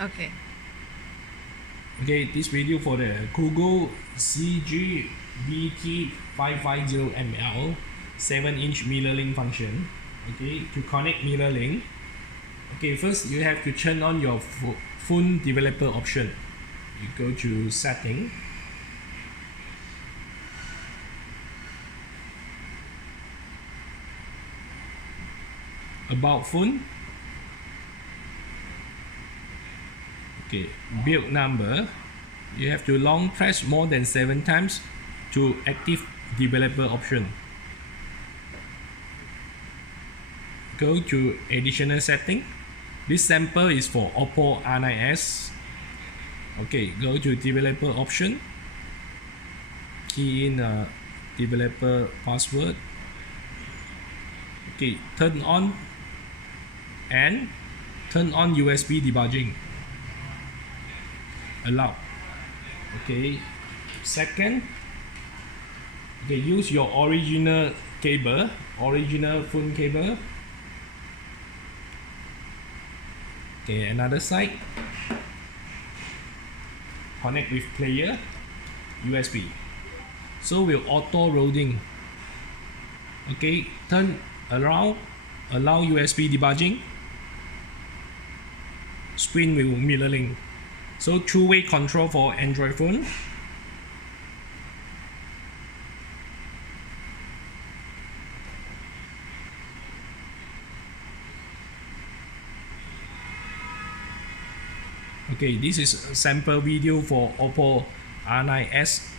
Okay. Okay, this video for the Cogoo CG-BT550ML 7-inch mirror link function. Okay, to connect mirror link, okay, first you have to turn on your phone developer option. You go to setting, about phone, okay, build number. You have to long press more than 7 times to active developer option. Go to additional setting. This sample is for Oppo R9s. Okay, go to developer option, key in developer password. Okay, turn on USB debugging. Allow. Okay, second, okay, use your original cable, original phone cable. Okay, another side, connect with player USB, so will auto loading. Okay, turn around, allow USB debugging, screen will mirror link. So two-way control for Android phone. Okay, this is a sample video for Oppo R9s